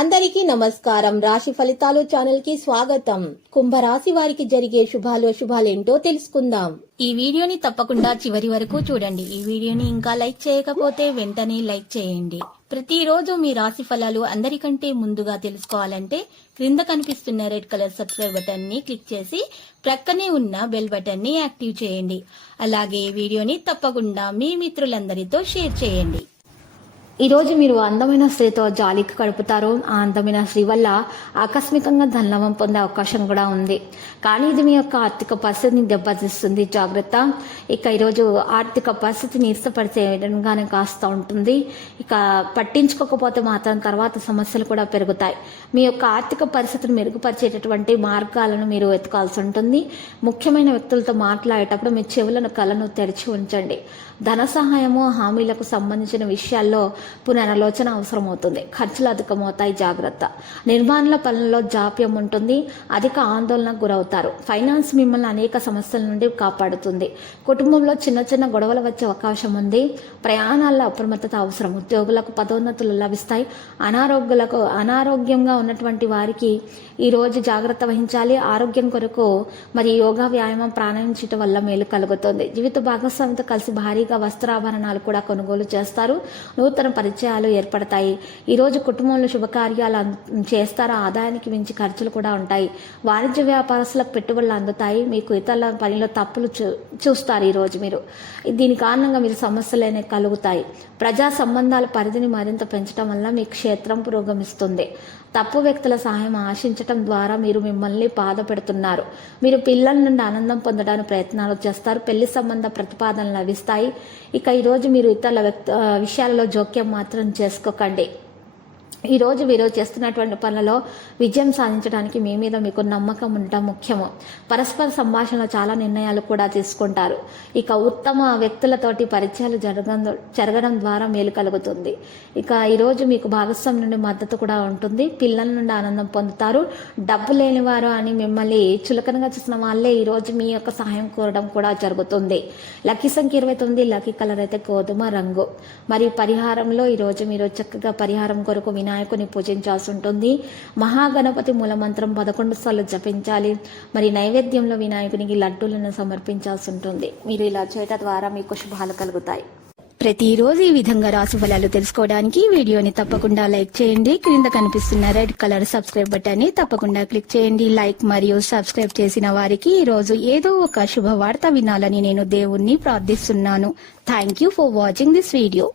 అందరికీ నమస్కారం. రాశి ఫలితాలు ఛానల్ కి స్వాగతం. కుంభరాశి వారికి జరిగే శుభాలేంటో తెలుసుకుందాం. ఈ వీడియోని తప్పకుండా చివరి వరకు చూడండి. ఈ వీడియోని ఇంకా లైక్ చేయకపోతే వెంటనే లైక్ చేయండి. ప్రతిరోజు మీ రాశి ఫలాలు అందరికంటే ముందుగా తెలుసుకోవాలంటే క్రింద కనిపిస్తున్న రెడ్ కలర్ సబ్స్క్రైబ్ బటన్ ని క్లిక్ చేసి ప్రక్కనే ఉన్న బెల్ బటన్ ని యాక్టివ్ చేయండి. అలాగే ఈ వీడియోని తప్పకుండా మీ మిత్రులందరితో షేర్ చేయండి. ఈరోజు మీరు అందమైన స్త్రీతో జాలికి గడుపుతారు. ఆ అందమైన స్త్రీ వల్ల ఆకస్మికంగా ధనలాభం పొందే అవకాశం కూడా ఉంది. కానీ ఇది మీ యొక్క ఆర్థిక పరిస్థితిని దెబ్బతీస్తుంది, జాగ్రత్త. ఇక ఈరోజు ఆర్థిక పరిస్థితిని నీరసపరిచే విధంగానే కాస్త ఉంటుంది. ఇక పట్టించుకోకపోతే మాత్రం తర్వాత సమస్యలు కూడా పెరుగుతాయి. మీ యొక్క ఆర్థిక పరిస్థితిని మెరుగుపరిచేటటువంటి మార్గాలను మీరు వెతకాల్సి ఉంటుంది. ముఖ్యమైన వ్యక్తులతో మాట్లాడేటప్పుడు మీ చెవులను కళ్ళను తెరిచి ఉంచండి. ధన సహాయము, హామీలకు సంబంధించిన విషయాల్లో పునరాలోచన అవసరమవుతుంది. ఖర్చులు అధికమవుతాయి, జాగ్రత్త. నిర్మాణాల పనుల్లో జాప్యం ఉంటుంది, అధిక ఆందోళనకు గురవుతారు. ఫైనాన్స్ మిమ్మల్ని అనేక సమస్యల నుండి కాపాడుతుంది. కుటుంబంలో చిన్న చిన్న గొడవలు వచ్చే అవకాశం ఉంది. ప్రయాణాల్లో అప్రమత్తత అవసరం. ఉద్యోగులకు పదోన్నతులు లభిస్తాయి. అనారోగ్యంగా ఉన్నటువంటి వారికి ఈ రోజు జాగ్రత్త వహించాలి. ఆరోగ్యం కొరకు మరి యోగా, వ్యాయామం, ప్రాణాయామం చేయటం వల్ల మేలు కలుగుతుంది. జీవిత భాగస్వామితో కలిసి భారీగా వస్త్రాభరణాలు కూడా కొనుగోలు చేస్తారు. నూతన పరిచయాలు ఏర్పడతాయి. ఈరోజు కుటుంబంలో శుభకార్యాలు చేస్తారు. ఆదాయానికి మించి ఖర్చులు కూడా ఉంటాయి. వాణిజ్య వ్యాపారస్తులకు పెట్టుబడులు అందుతాయి. మీకు ఇతరుల పనిలో తప్పులు చూస్తారు. ఈరోజు మీరు దీని కారణంగా మీరు సమస్యలు అనేవి కలుగుతాయి. ప్రజా సంబంధాల పరిధిని మరింత పెంచడం వల్ల మీ క్షేత్రం పురోగమిస్తుంది. తప్పు వ్యక్తుల సహాయం ఆశించటం ద్వారా మీరు మిమ్మల్ని బాధ పెడుతున్నారు. మీరు పిల్లల నుండి ఆనందం పొందడానికి ప్రయత్నాలు చేస్తారు. పెళ్లి సంబంధ ప్రతిపాదనలు లభిస్తాయి. ఇక ఈరోజు మీరు ఇతరుల విషయాలలో జోక్యం మాత్రం చేసుకోకండి. ఈరోజు మీరు చేస్తున్నటువంటి పనులలో విజయం సాధించడానికి మీ మీద మీకు నమ్మకం ఉండటం ముఖ్యము. పరస్పర సంభాషణలో చాలా నిర్ణయాలు కూడా తీసుకుంటారు. ఇక ఉత్తమ వ్యక్తులతోటి పరిచయాలు జరగడం ద్వారా మేలు కలుగుతుంది. ఇక ఈరోజు మీకు భాగస్వామి నుండి మద్దతు కూడా ఉంటుంది. పిల్లల నుండి ఆనందం పొందుతారు. డబ్బు లేనివారు అని మిమ్మల్ని చులకనగా చూసిన వాళ్ళే ఈరోజు మీ యొక్క సహాయం కోరడం కూడా జరుగుతుంది. లక్కీ సంఖ్య 29, లక్కీ కలర్ అయితే గోధుమ రంగు. మరి పరిహారంలో ఈరోజు మీరు చక్కగా పరిహారం కొరకు వినాయకుని పూజించాల్సి ఉంటుంది. మహాగణపతి మూలమంత్రం 11 సార్లు జపించాలి. మరి నైవేద్యంలో వినాయకునికి లడ్డూలను సమర్పించాల్సి ఉంటుంది. మీరు ఇలా చేయడం ద్వారా మీకు శుభాలు కలుగుతాయి. ప్రతిరోజు ఈ విధంగా రాశి ఫలాలు తెలుసుకోవడానికి వీడియోని తప్పకుండా లైక్ చేయండి. క్రింద కనిపిస్తున్న రెడ్ కలర్ సబ్స్క్రైబ్ బటన్ ని తప్పకుండా క్లిక్ చేయండి. లైక్ మరియు సబ్స్క్రైబ్ చేసిన వారికి ఈ రోజు ఏదో ఒక శుభవార్త వినాలని నేను దేవుణ్ణి ప్రార్థిస్తున్నాను. Thank you for watching this video.